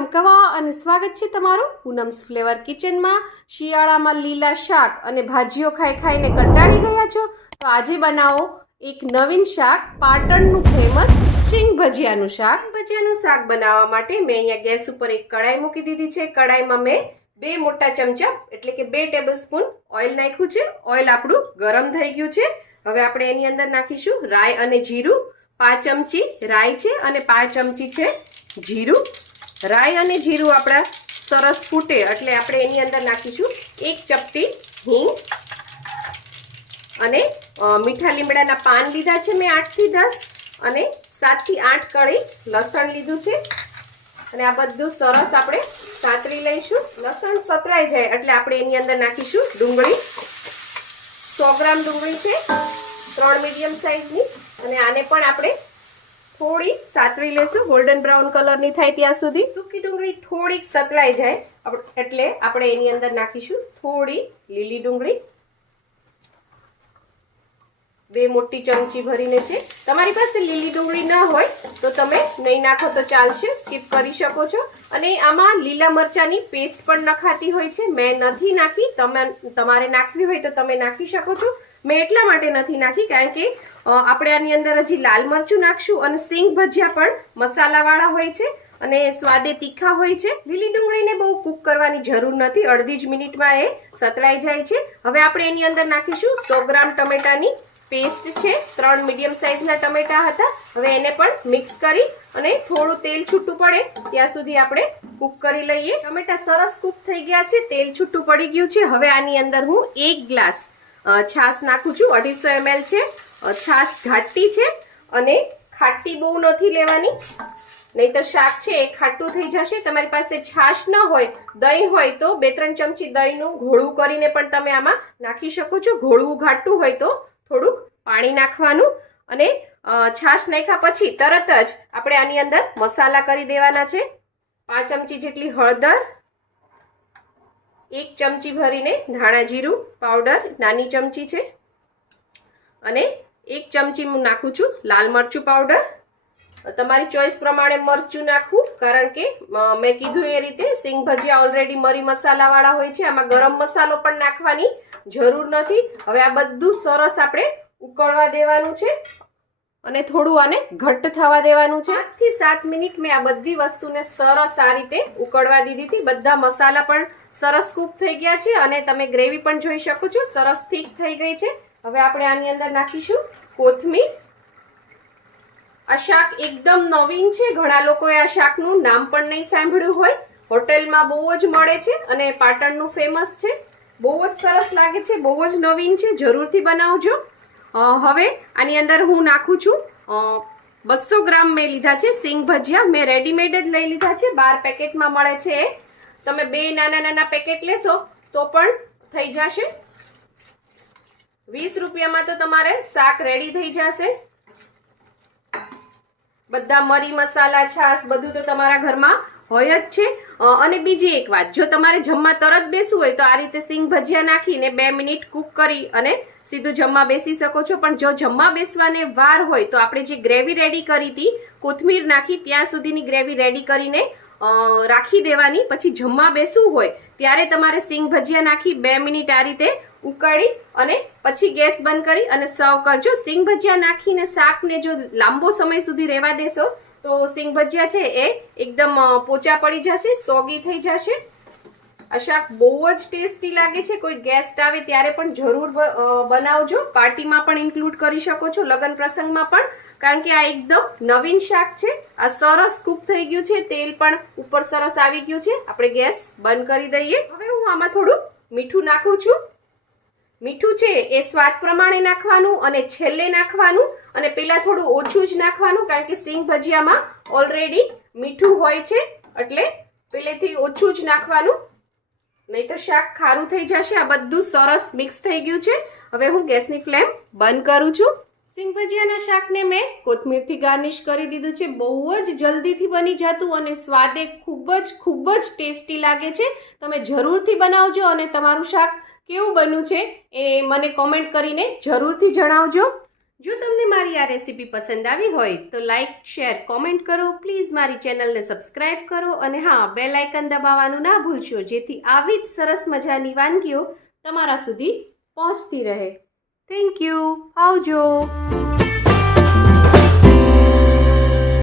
રમકવા અને સ્વાગત છે તમારું પૂનમ્સ ફ્લેવર કિચનમાં। શિયાળામાં લીલા શાક અને ભાજીઓ ખાઈ ખાઈને કંટાળી ગયા છો તો આજે બનાવો એક નવીન શાક, પાટણનું ફેમસ શીંગ ભજીયાનું શાક। ભજીયાનું શાક બનાવવા માટે મેં અહીંયા ગેસ ઉપર એક કડાઈ મૂકી દીધી છે। કડાઈમાં મેં 2 મોટા ચમચા એટલે કે 2 ટેબલસ્પૂન ઓઇલ નાખ્યું છે। ઓઇલ આપણું ગરમ થઈ ગયું છે। હવે આપણે એની અંદર નાખીશું રાઈ અને જીરું। 5 ચમચી રાઈ છે અને 5 ચમચી છે જીરું। રાઈ અને જીરું આપણા સરસ ફૂટે એટલે આપણે એની અંદર નાખીશું 1 ચપટી હિંગ અને મીઠા લીમડાના પાન લીધા છે મેં 8 થી 10 અને 7 થી 8 કળી લસણ લીધું છે અને આ બધું સરસ આપણે સાતરી લઈશું। લસણ સતરાઈ જાય એટલે આપણે એની અંદર નાખીશું ડુંગળી। 100 ગ્રામ ડુંગળી છે, 3 મીડિયમ સાઈઝની અને આને પણ આપણે થોડી સાતરી લેશું ગોલ્ડન બ્રાઉન કલરની થાય ત્યાં સુધી। સૂકી ડુંગળી થોડીક સતળાઈ જાય એટલે આપણે એની અંદર નાખીશું થોડી લીલી ડુંગળી। 2 મોટી ચમચી ભરીને છે। તમારી પાસે લીલી ડુંગળી ન હોય તો તમે નહીં નાખો તો ચાલશે, સ્કીપ કરી શકો છો। અને આમાં લીલા મરચાની પેસ્ટ પણ નખાતી હોય છે, મેં નથી નાખી। તમારે નાખવી હોય તો તમે નાખી શકો છો। મેં એટલા માટે નથી નાખી કારણ કે આપણે આની અંદર હજી લાલ મરચું નાખશું અને શીંગ ભજીયા પણ મસાલાવાળા હોય છે અને સ્વાદે તીખા હોય છે। લીલી ડુંગળીને બહુ કૂક કરવાની જરૂર નથી, અડધી જ મિનિટમાં એ સતળાઈ જાય છે। હવે આપણે એની અંદર નાખીશું 100 ગ્રામ ટમેટાની પેસ્ટ છે, 3 મીડિયમ સાઈઝના ટમેટા હતા। હવે એને પણ મિક્સ કરી અને થોડું તેલ છૂટું પડે ત્યાં સુધી આપણે કૂક કરી લઈએ। ટમેટા સરસ કૂક થઈ ગયા છે, તેલ છૂટું પડી ગયું છે। હવે આની અંદર હું 1 ગ્લાસ છાશ નાખું છું, 250 ml છે। છાશ ઘાટી છે અને ખાટી બહુ નથી લેવાની, નહીતર શાક છે એ ખાટું થઈ જશે। તમારી પાસે છાશ ન હોય, દહીં હોય તો 2-3 ચમચી દહીંનું ઘોળું કરીને પણ તમે આમાં નાખી શકો છો। ઘોળવું ઘાટું હોય તો થોડુંક પાણી નાખવાનું અને છાશ નાખ્યા પછી તરત જ આપણે આની અંદર મસાલા કરી દેવાના છે। 5 ચમચી જેટલી હળદર, 1 ચમચી ભરીને ધાણા જીરું પાવડર નાની ચમચી છે અને 1 ચમચી હું નાખું છું લાલ મરચું પાવડર। તમારી ચોઈસ પ્રમાણે મરચું નાખવું કારણ કે મેં કીધું એ રીતે શીંગ ભજીયા ઓલરેડી મરી મસાલાવાળા હોય છે, આમાં ગરમ મસાલો પણ નાખવાની જરૂર નથી। હવે આ બધું સરસ આપણે ઉકળવા દેવાનું છે અને થોડું આને ઘટ્ટ થવા દેવાનું છે। 5 થી 7 મિનિટ મેં આ બધી વસ્તુને સરસ આ રીતે ઉકળવા દીધી હતી। બધા મસાલા પણ સરસ કૂક થઈ ગયા છે અને તમે ગ્રેવી પણ જોઈ શકો છો સરસ થીક થઈ ગઈ છે। હવે આપણે આની અંદર નાખીશું કોથમીર। આ શાક એકદમ નવીન છે, ઘણા લોકોએ આ શાકનું નામ પણ નહીં સાંભળ્યું હોય। હોટેલમાં બહુ જ મળે છે અને પાટણનું ફેમસ છે, બહુ જ સરસ લાગે છે, બહુ જ નવીન છે, જરૂરથી બનાવજો। હવે આની અંદર હું નાખું છું 200 ગ્રામ મેં લીધા છે શીંગ ભજીયા, મેં રેડીમેડ જ લઈ લીધા છે, 12 પેકેટમાં મળે છે। તમે 2 નાના નાના પેકેટ લેશો તો પણ થઈ જશે। 20 રૂપિયામાં તો તમારે શાક રેડી થઈ જશે। બધા મરી મસાલા છાશ બધું તો તમારા ઘરમાં હોય જ છે। અને બીજી એક વાત, જો તમારે જમવા તરત બેસવું હોય તો આ રીતે શીંગ ભજીયા નાખીને 2 મિનિટ કૂક કરી અને સીધું જમવા બેસી શકો છો। પણ જો જમવા બેસવાને વાર હોય તો આપણે જે ગ્રેવી રેડી કરી હતી, કોથમીર નાખી ત્યાં સુધીની ગ્રેવી રેડી કરીને રાખી દેવાની। પછી જમવા બેસવું હોય ત્યારે તમારે શીંગ ભજીયા નાખી 2 મિનિટ આ રીતે ઉકાળી અને પછી ગેસ બંધ કરી અને સર્વ કરજો। શીંગ ભજીયા નાખીને શાકને જો લાંબો સમય સુધી રહેવા દેશો તો શીંગ ભજીયા છે એ એકદમ પોચા પડી જશે, સોગી થઈ જશે। આ શાક બહુ જ ટેસ્ટી લાગે છે, કોઈ ગેસ્ટ આવે ત્યારે પણ જરૂર બનાવજો। પાર્ટીમાં પણ ઇન્ક્લુડ કરી શકો છો, લગ્ન પ્રસંગમાં પણ, કારણ કે આ એકદમ નવીન શાક છે। આ સરસ કૂક થઈ ગયું છે, તેલ પણ ઉપર સરસ આવી ગયું છે। આપણે ગેસ બંધ કરી દઈએ। હવે હું આમાં થોડું મીઠું નાખું છું। મીઠું છે એ સ્વાદ પ્રમાણે નાખવાનું અને છેલ્લે નાખવાનું અને પેલા થોડું ઓછું જ નાખવાનું કારણ કે શીંગ ભજીયામાં ઓલરેડી મીઠું હોય છે એટલે પહેલેથી ઓછું જ નાખવાનું, નહીં તો શાક ખારું થઈ જશે। આ બધું સરસ મિક્સ થઈ ગયું છે। હવે હું ગેસની ફ્લેમ બંધ કરું છું। શીંગ ભજીયાના શાકને મેં કોથમીરથી ગાર્નિશ કરી દીધું છે। બહુ જ જલ્દીથી બની જતું અને સ્વાદે ખૂબ જ ટેસ્ટી લાગે છે। તમે જરૂરથી બનાવજો અને તમારું શાક કેવું બન્યું છે એ મને કોમેન્ટ કરીને જરૂરથી જણાવજો। જો તમને મારી આ રેસીપી પસંદ આવી હોય તો લાઈક શેર કોમેન્ટ કરો. પ્લીઝ મારી ચેનલને સબસ્ક્રાઈબ કરો અને હા, બેલ આઇકન દબાવવાનું ના ભૂલશો, જેથી આવી જ સરસ મજાની વાનગીઓ તમારા સુધી પહોંચતી રહે. Thank you. આવજો.